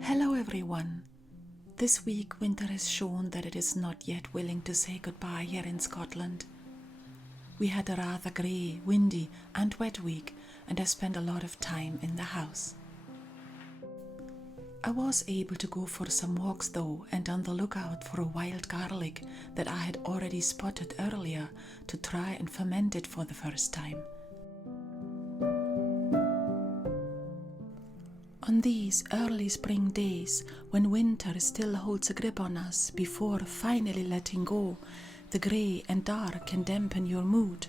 Hello everyone. This week winter has shown that it is not yet willing to say goodbye here in Scotland. We had a rather grey, windy and wet week, and I spent a lot of time in the house. I was able to go for some walks though, and on the lookout for a wild garlic that I had already spotted earlier to try and ferment it for the first time. On these early spring days, when winter still holds a grip on us before finally letting go, the grey and dark can dampen your mood.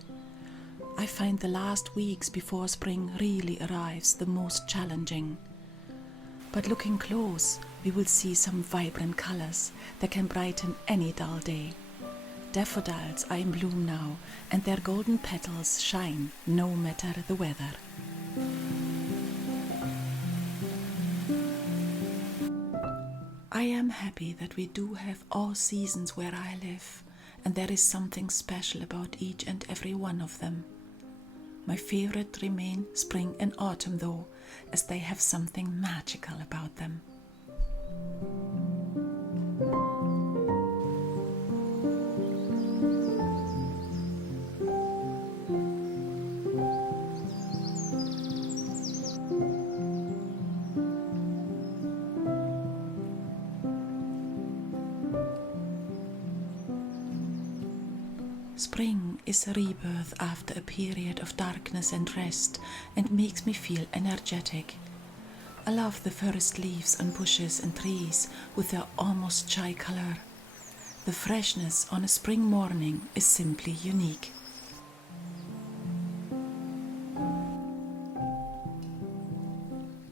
I find the last weeks before spring really arrives the most challenging. But looking close, we will see some vibrant colours that can brighten any dull day. Daffodils are in bloom now, and their golden petals shine no matter the weather. I am happy that we do have all seasons where I live, and there is something special about each and every one of them. My favorite remain spring and autumn though, as they have something magical about them. Spring is a rebirth after a period of darkness and rest, and makes me feel energetic. I love the first leaves on bushes and trees with their almost chai color. The freshness on a spring morning is simply unique.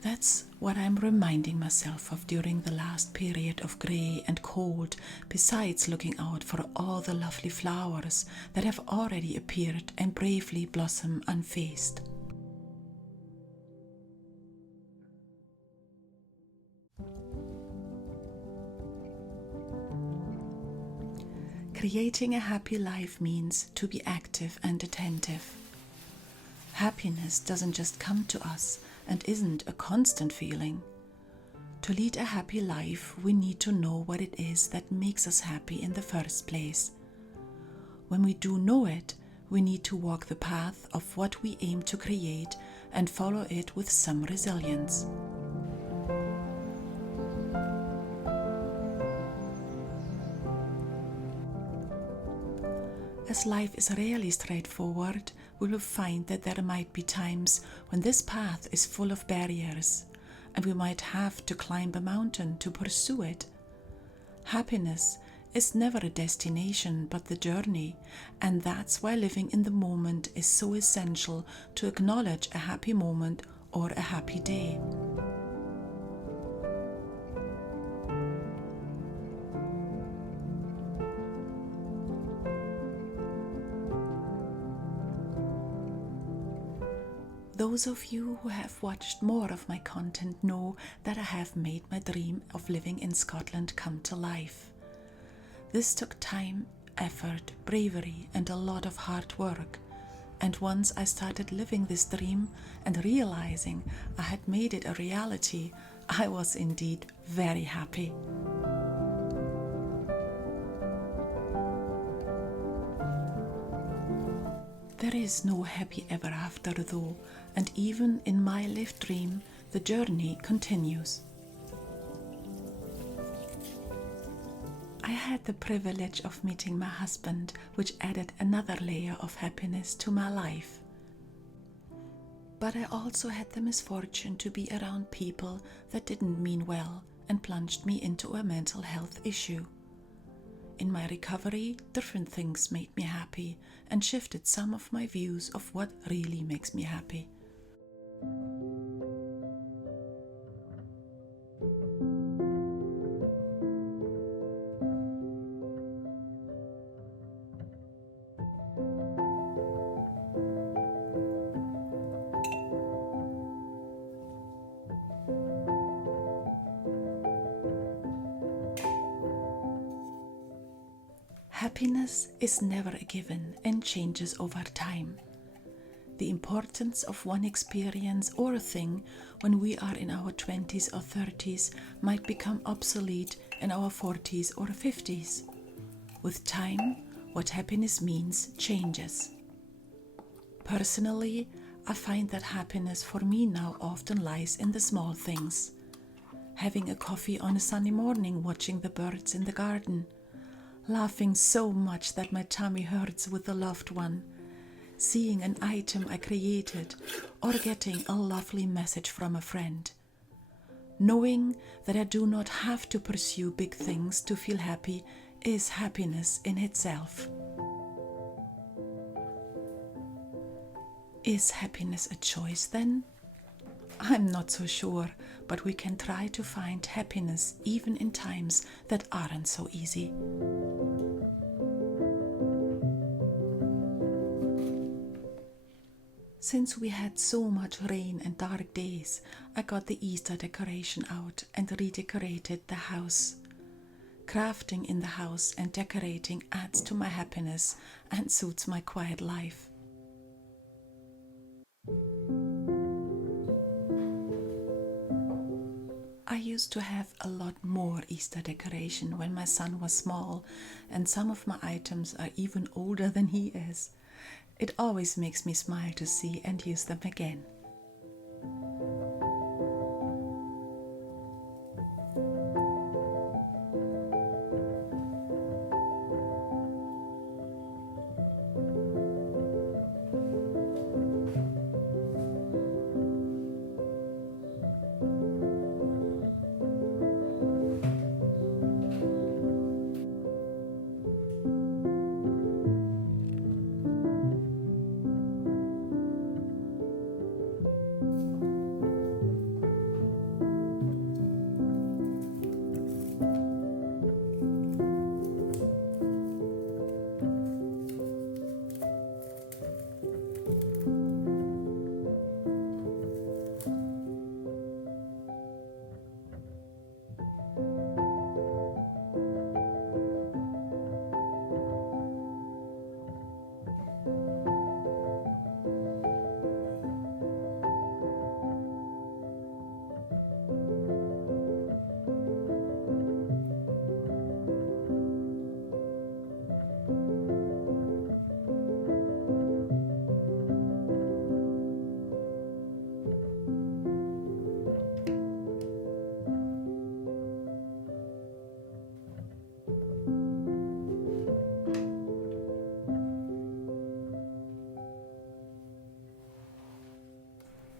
That's what I'm reminding myself of during the last period of grey and cold, besides looking out for all the lovely flowers that have already appeared and bravely blossom unfazed. Creating a happy life means to be active and attentive. Happiness doesn't just come to us and isn't a constant feeling. To lead a happy life, we need to know what it is that makes us happy in the first place. When we do know it, we need to walk the path of what we aim to create and follow it with some resilience. As life is rarely straightforward, we will find that there might be times when this path is full of barriers, and we might have to climb a mountain to pursue it. Happiness is never a destination but the journey, and that's why living in the moment is so essential to acknowledge a happy moment or a happy day. Those of you who have watched more of my content know that I have made my dream of living in Scotland come to life. This took time, effort, bravery, and a lot of hard work. And once I started living this dream and realizing I had made it a reality, I was indeed very happy. There is no happy ever after though, and even in my lived dream, the journey continues. I had the privilege of meeting my husband, which added another layer of happiness to my life. But I also had the misfortune to be around people that didn't mean well and plunged me into a mental health issue. In my recovery, different things made me happy and shifted some of my views of what really makes me happy. Happiness is never a given and changes over time. The importance of one experience or thing when we are in our 20s or 30s might become obsolete in our 40s or 50s. With time, what happiness means changes. Personally, I find that happiness for me now often lies in the small things. Having a coffee on a sunny morning watching the birds in the garden, laughing so much that my tummy hurts with a loved one, seeing an item I created, or getting a lovely message from a friend. Knowing that I do not have to pursue big things to feel happy is happiness in itself. Is happiness a choice then? I'm not so sure, but we can try to find happiness even in times that aren't so easy. Since we had so much rain and dark days, I got the Easter decoration out and redecorated the house. Crafting in the house and decorating adds to my happiness and suits my quiet life. I used to have a lot more Easter decoration when my son was small, and some of my items are even older than he is. It always makes me smile to see and use them again.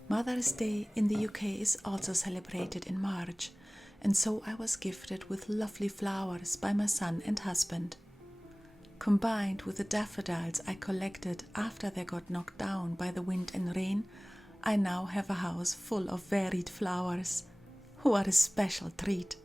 Mother's Day in the UK is also celebrated in March, and so I was gifted with lovely flowers by my son and husband. Combined with the daffodils I collected after they got knocked down by the wind and rain, I now have a house full of varied flowers. What a special treat!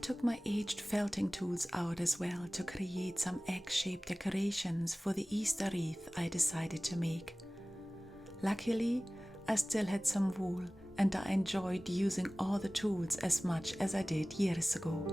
took my aged felting tools out as well to create some egg-shaped decorations for the Easter wreath I decided to make. Luckily, I still had some wool and I enjoyed using all the tools as much as I did years ago.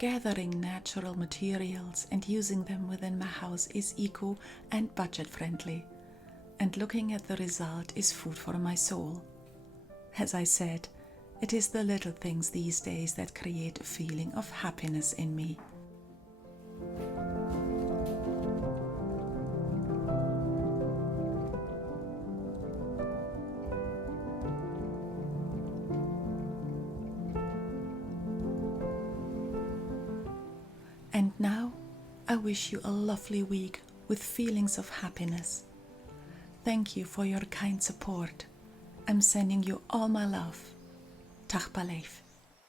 Gathering natural materials and using them within my house is eco and budget friendly, and looking at the result is food for my soul. As I said, it is the little things these days that create a feeling of happiness in me. And now, I wish you a lovely week with feelings of happiness. Thank you for your kind support. I'm sending you all my love. Tapath.